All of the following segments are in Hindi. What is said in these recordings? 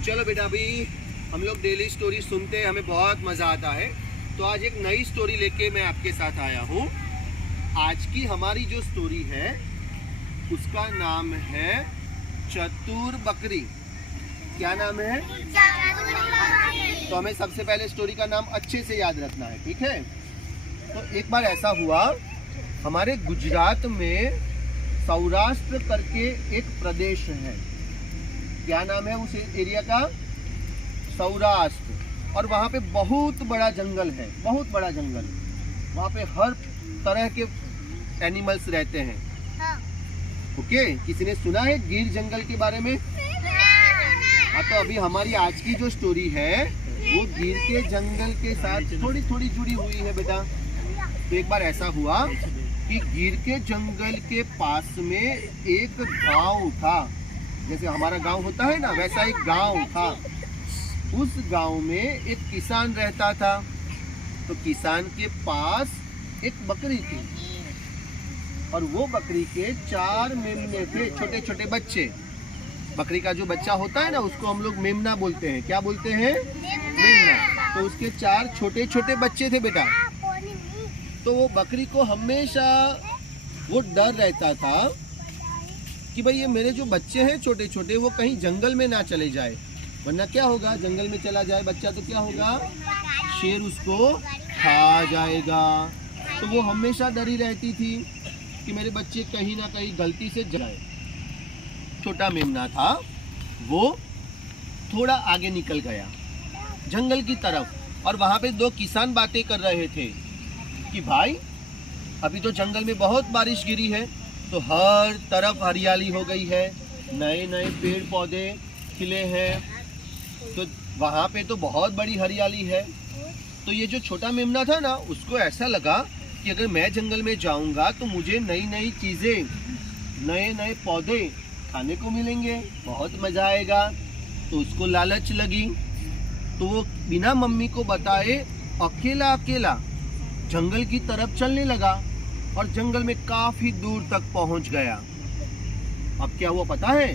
चलो बेटा, अभी हम लोग डेली स्टोरी सुनते हैं, हमें बहुत मज़ा आता है। तो आज एक नई स्टोरी लेके मैं आपके साथ आया हूँ। आज की हमारी जो स्टोरी है उसका नाम है चतुर बकरी। क्या नाम है? तो हमें सबसे पहले स्टोरी का नाम अच्छे से याद रखना है, ठीक है? तो एक बार ऐसा हुआ, हमारे गुजरात में सौराष्ट्र करके एक प्रदेश है। क्या नाम है उस एरिया का? सौराष्ट्र। और वहाँ पे बहुत बड़ा जंगल है, बहुत बड़ा जंगल। वहाँ पे हर तरह के एनिमल्स रहते हैं। ओके, किसी ने सुना है गिर जंगल के बारे में? हाँ, तो अभी हमारी आज की जो स्टोरी है वो गिर के जंगल के साथ थोड़ी थोड़ी जुड़ी हुई है बेटा। तो एक बार ऐसा हुआ कि गिर के जंगल के पास में एक गांव था। जैसे हमारा गांव होता है ना, वैसा एक गांव था। उस गांव में एक किसान रहता था। तो किसान के पास एक बकरी थी और वो बकरी के 4 मेमने थे, छोटे छोटे बच्चे। बकरी का जो बच्चा होता है ना, उसको हम लोग मेमना बोलते हैं। क्या बोलते हैं? मेमना। तो उसके 4 छोटे छोटे बच्चे थे बेटा। तो वो बकरी को हमेशा वो डर रहता था कि भाई ये मेरे जो बच्चे हैं छोटे छोटे, वो कहीं जंगल में ना चले जाए, वरना क्या होगा, जंगल में चला जाए बच्चा तो क्या होगा, शेर उसको खा जाएगा। तो वो हमेशा डरी रहती थी कि मेरे बच्चे कहीं ना कहीं गलती से जाए। छोटा मेमना था, वो थोड़ा आगे निकल गया जंगल की तरफ, और वहाँ पे 2 किसान बातें कर रहे थे कि भाई अभी तो जंगल में बहुत बारिश गिरी है, तो हर तरफ हरियाली हो गई है, नए नए पेड़ पौधे खिले हैं, तो वहाँ पे तो बहुत बड़ी हरियाली है। तो ये जो छोटा मेमना था ना, उसको ऐसा लगा कि अगर मैं जंगल में जाऊँगा तो मुझे नई नई चीज़ें, नए नए पौधे खाने को मिलेंगे, बहुत मज़ा आएगा। तो उसको लालच लगी, तो वो बिना मम्मी को बताए अकेला अकेला जंगल की तरफ चलने लगा और जंगल में काफ़ी दूर तक पहुंच गया। अब क्या हुआ पता है?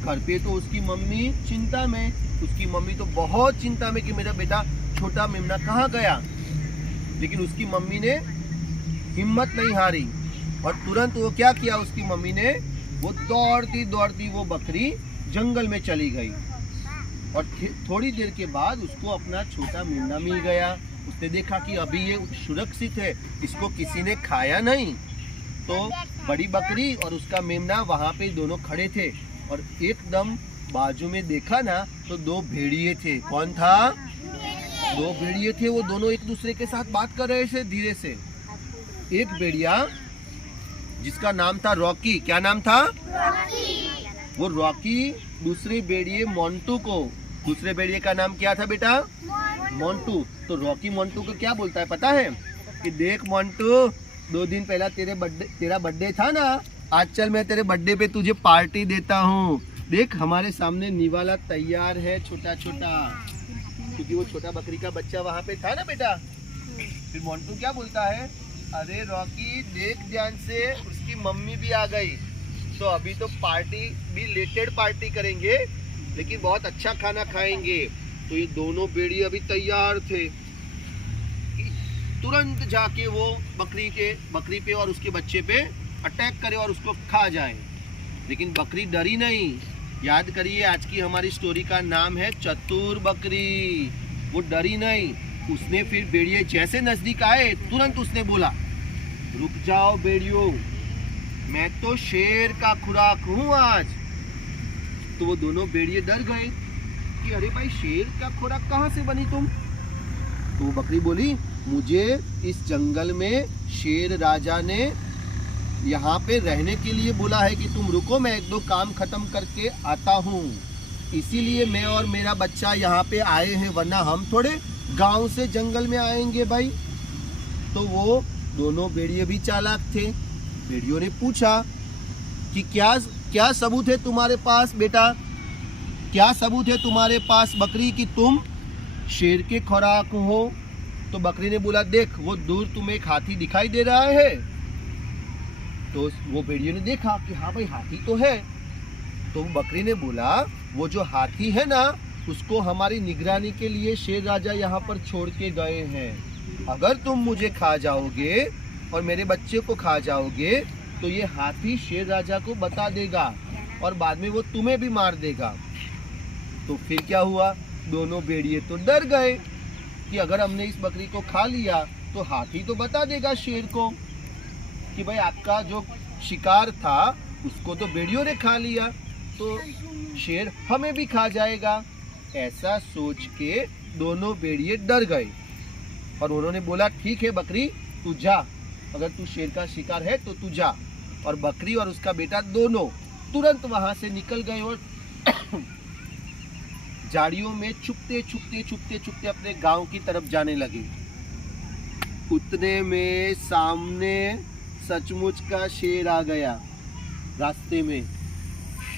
घर पे तो उसकी मम्मी चिंता में, उसकी मम्मी तो बहुत चिंता में कि मेरा बेटा छोटा मेमना कहाँ गया। लेकिन उसकी मम्मी ने हिम्मत नहीं हारी और तुरंत वो क्या किया, उसकी मम्मी ने वो दौड़ती दौड़ती वो बकरी जंगल में चली गई। और थोड़ी देर के बाद उसको अपना छोटा मेमना मिल गया। उसने देखा कि अभी ये सुरक्षित है, इसको किसी ने खाया नहीं। तो बड़ी बकरी और उसका मेमना वहाँ पे दोनों खड़े थे और एकदम बाजू में देखा ना तो 2 भेड़िए थे। कौन था? 2 भेड़िए थे। वो दोनों एक दूसरे के साथ बात कर रहे थे धीरे से। एक भेड़िया जिसका नाम था रॉकी। क्या नाम था? रॉकी। वो रॉकी दूसरे भेड़िए मोंटू को, दूसरे भेड़िए का नाम क्या था बेटा? मोंटू। तो रॉकी मोंटू को क्या बोलता है पता है? कि देख मोंटू, 2 दिन पहला तेरा बर्थडे था ना, आज चल मैं तेरे बर्थडे पे तुझे पार्टी देता हूँ। देख हमारे सामने निवाला तैयार है, छोटा छोटा, क्योंकि वो छोटा बकरी का बच्चा वहाँ पे था ना बेटा। फिर मोंटू क्या बोलता है? अरे रॉकी देख ध्यान से, उसकी मम्मी भी आ गई, तो अभी तो पार्टी भी लेटेड पार्टी करेंगे, लेकिन बहुत अच्छा खाना खाएंगे। तो ये दोनों भेड़िए अभी तैयार थे, तुरंत जाके वो बकरी पे और उसके बच्चे पे अटैक करे और उसको खा जाए। लेकिन बकरी डरी नहीं। याद करिए, आज की हमारी स्टोरी का नाम है चतुर बकरी। वो डरी नहीं। उसने फिर भेड़िए जैसे नजदीक आए, तुरंत उसने बोला, रुक जाओ भेड़ियों, मैं तो शेर का खुराक हूँ आज। तो वो दोनों भेड़िए डर गए कि अरे भाई, शेर का खुराक कहाँ से बनी तुम? तो वो बकरी बोली, मुझे इस जंगल में शेर राजा ने यहाँ पे रहने के लिए बोला है कि तुम रुको, मैं 1-2 काम खत्म करके आता हूँ, इसीलिए मैं और मेरा बच्चा यहाँ पे आए हैं, वरना हम थोड़े गांव से जंगल में आएंगे भाई। तो वो दोनों भेड़िए भी चालाक थे। भेड़ियों ने पूछा कि क्या सबूत है तुम्हारे पास बेटा, क्या सबूत है तुम्हारे पास बकरी कि तुम शेर के खुराक हो? तो बकरी ने बोला, देख वो दूर तुम्हें एक हाथी दिखाई दे रहा है। तो वो भेड़िए ने देखा कि हाँ भाई हाथी तो है। तो बकरी ने बोला, वो जो हाथी है ना, उसको हमारी निगरानी के लिए शेर राजा यहाँ पर छोड़ के गए हैं। अगर तुम मुझे खा जाओगे और मेरे बच्चे को खा जाओगे तो ये हाथी शेर राजा को बता देगा और बाद में वो तुम्हें भी मार देगा। तो फिर क्या हुआ, दोनों भेड़िए तो डर गए कि अगर हमने इस बकरी को खा लिया तो हाथी तो बता देगा शेर को कि भाई आपका जो शिकार था उसको तो भेड़ियों ने खा लिया, तो शेर हमें भी खा जाएगा। ऐसा सोच के दोनों भेड़िए डर गए और उन्होंने बोला ठीक है बकरी तू जा, अगर तू शेर का शिकार है तो तू जा। और बकरी और उसका बेटा दोनों तुरंत वहां से निकल गए और झाड़ियों में छुपते छुपते छुपते छुपते अपने गांव की तरफ जाने लगे। उतने में सामने सचमुच का शेर आ गया रास्ते में।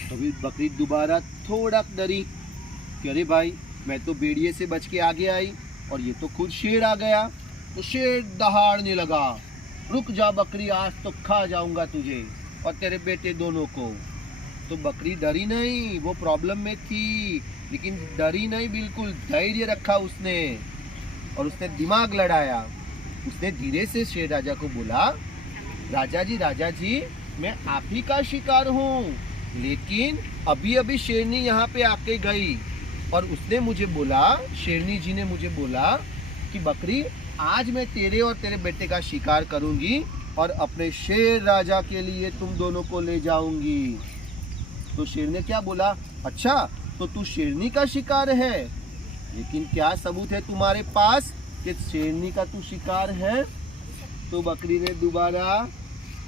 तभी बकरी दोबारा थोड़ा डरी कि अरे भाई मैं तो भेड़िए से बच के आगे आई और ये तो खुद शेर आ गया। तो शेर दहाड़ने लगा, रुक जा बकरी, आज तो खा जाऊंगा तुझे और तेरे बेटे दोनों को। तो बकरी डरी नहीं, वो प्रॉब्लम में थी लेकिन डरी नहीं, बिल्कुल धैर्य रखा उसने और उसने दिमाग लड़ाया। उसने धीरे से शेर राजा को बोला, राजा जी मैं आप ही का शिकार हूँ, लेकिन अभी अभी शेरनी यहाँ पे आके गई और उसने मुझे बोला, शेरनी जी ने मुझे बोला कि बकरी आज मैं तेरे और तेरे बेटे का शिकार करूंगी और अपने शेर राजा के लिए तुम दोनों को ले जाऊंगी। तो शेर ने क्या बोला, अच्छा तो तू शेरनी का शिकार है, लेकिन क्या सबूत है तुम्हारे पास कि शेरनी का तू शिकार है? तो बकरी ने दोबारा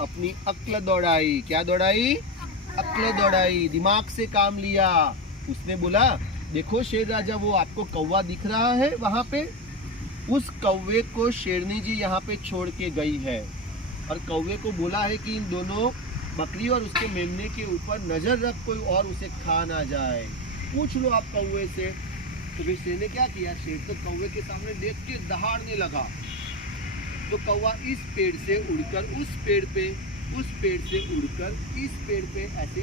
अपनी अक्ल दौड़ाई। क्या दौड़ाई? अक्ल दौड़ाई, दिमाग से काम लिया। उसने बोला देखो शेर राजा, वो आपको कौवा दिख रहा है वहां पे, उस कौवे को शेरनी जी यहाँ पे छोड़ के गई है और कौवे को बोला है कि इन दोनों बकरी और उसके मेमने के ऊपर नजर रख, कोई और उसे खा ना जाए, पूछ लो आप कौवे से। तो फिर शेर ने क्या किया, शेर तो कौवे के सामने देख के दहाड़ने लगा। तो कौवा इस पेड़ से उड़कर उस पेड़ पे, उस पेड़ से उड़कर इस पेड़ पे ऐसे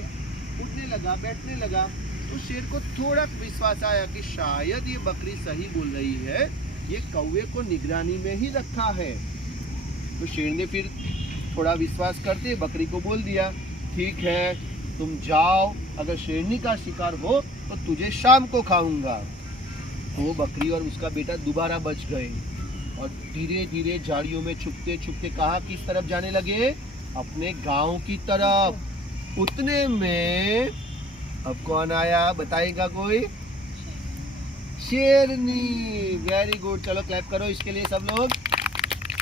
उड़ने लगा, बैठने लगा। तो शेर को थोड़ा विश्वास आया कि शायद ये बकरी सही बोल रही है, ये कौवे को निगरानी में ही रखा है। तो शेर ने फिर थोड़ा विश्वास करते बकरी को बोल दिया, ठीक है तुम जाओ, अगर शेरनी का शिकार हो तो तुझे शाम को खाऊंगा। तो वो बकरी और उसका बेटा दोबारा बच गए और धीरे धीरे झाड़ियों में छुपते छुपते कहाँ किस तरफ जाने लगे, अपने गांव की तरफ। उतने में अब कौन आया बताएगा कोई? शेरनी। वेरी गुड, चलो क्लैप करो इसके लिए सब लोग।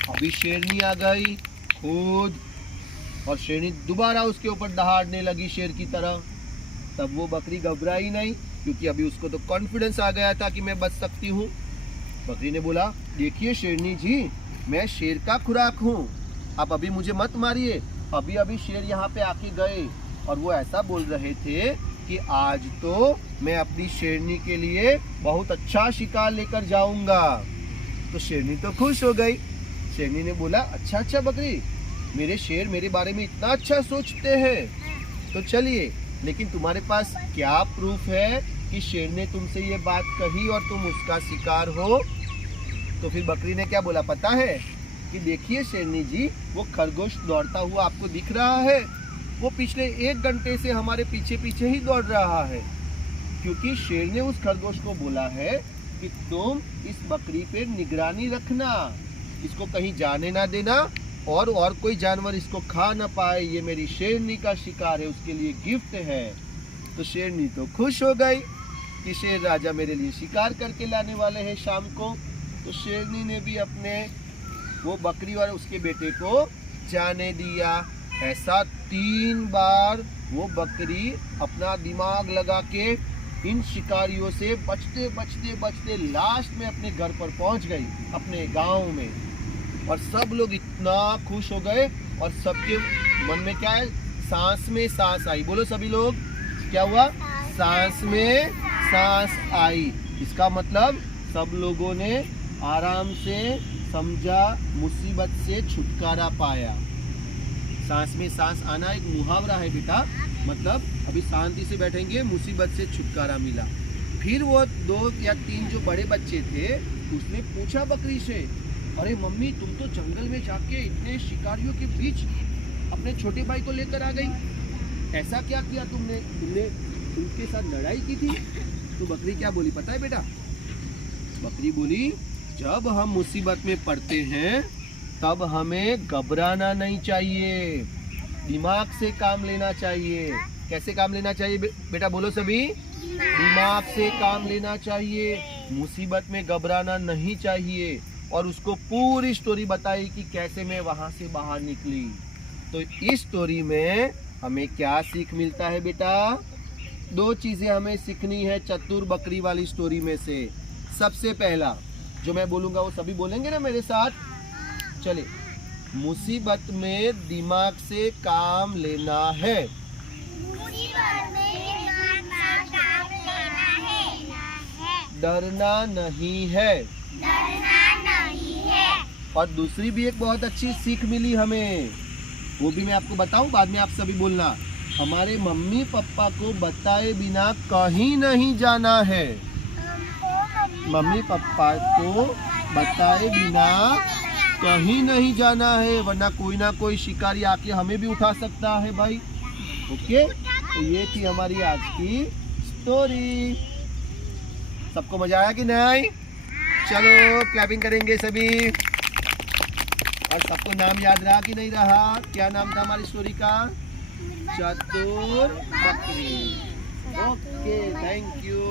अभी शेरनी आ गई खुद और शेरनी दोबारा उसके ऊपर दहाड़ने लगी शेर की तरह। तब वो बकरी घबराई नहीं क्योंकि अभी उसको तो कॉन्फिडेंस आ गया था कि मैं बच सकती हूँ। बकरी ने बोला, देखिए शेरनी जी, मैं शेर का खुराक हूँ, आप अभी मुझे मत मारिए। अभी अभी शेर यहाँ पे आके गए और वो ऐसा बोल रहे थे कि आज तो मैं अपनी शेरनी के लिए बहुत अच्छा शिकार लेकर जाऊंगा। तो शेरनी तो खुश हो गई। शेरनी ने बोला, अच्छा बकरी, मेरे शेर मेरे बारे में इतना अच्छा सोचते हैं, तो चलिए, लेकिन तुम्हारे पास क्या प्रूफ है कि शेर ने तुमसे ये बात कही और तुम उसका शिकार हो? तो फिर बकरी ने क्या बोला पता है कि देखिए शेरनी जी, वो खरगोश दौड़ता हुआ आपको दिख रहा है, वो पिछले 1 घंटे से हमारे पीछे पीछे ही दौड़ रहा है, क्योंकि शेर ने उस खरगोश को बोला है कि तुम इस बकरी पे निगरानी रखना, इसको कहीं जाने ना देना और कोई जानवर इसको खा ना पाए, ये मेरी शेरनी का शिकार है, उसके लिए गिफ्ट है। तो शेरनी तो खुश हो गई कि शेर राजा मेरे लिए शिकार करके लाने वाले हैं शाम को। तो शेरनी ने भी अपने वो बकरी और उसके बेटे को जाने दिया। ऐसा 3 बार वो बकरी अपना दिमाग लगा के इन शिकारियों से बचते बचते बचते लास्ट में अपने घर पर पहुंच गई, अपने गांव में। और सब लोग इतना खुश हो गए और सबके मन में क्या है, सांस में सांस आई। बोलो सभी लोग, क्या हुआ? सांस में सांस आई। इसका मतलब सब लोगों ने आराम से समझा, मुसीबत से छुटकारा पाया। सांस में सांस आना एक मुहावरा है बेटा, मतलब अभी शांति से बैठेंगे, मुसीबत से छुटकारा मिला। फिर वो 2 या 3 जो बड़े बच्चे थे उसने पूछा बकरी से, अरे मम्मी तुम तो जंगल में जाके इतने शिकारियों के बीच अपने छोटे भाई को लेकर आ गई, ऐसा क्या किया तुमने उनके साथ लड़ाई की थी? तो बकरी क्या बोली पता है बेटा? बकरी बोली, जब हम मुसीबत में पड़ते हैं तब हमें घबराना नहीं चाहिए, दिमाग से काम लेना चाहिए। कैसे काम लेना चाहिए बेटा बोलो सभी? दिमाग से काम लेना चाहिए, मुसीबत में घबराना नहीं चाहिए। और उसको पूरी स्टोरी बताई कि कैसे मैं वहां से बाहर निकली। तो इस स्टोरी में हमें क्या सीख मिलता है बेटा? 2 चीजें हमें सीखनी है चतुर बकरी वाली स्टोरी में से। सबसे पहला जो मैं बोलूंगा वो सभी बोलेंगे ना मेरे साथ? चले, मुसीबत में दिमाग से काम लेना है। डरना नहीं है। और दूसरी भी एक बहुत अच्छी सीख मिली हमें, वो भी मैं आपको बताऊं, बाद में आप सभी बोलना। हमारे मम्मी पापा को बताए बिना कहीं नहीं जाना है। मम्मी पापा को बताए बिना कहीं नहीं जाना है, वरना कोई ना कोई शिकारी आके हमें भी उठा सकता है भाई। ओके, तो ये थी हमारी आज की स्टोरी। सबको मजा आया कि नहीं? चलो क्लैपिंग करेंगे सभी। और सबको नाम याद रहा कि नहीं रहा? क्या नाम था हमारी स्टोरी का? चतुर बकरी। Okay, thank you.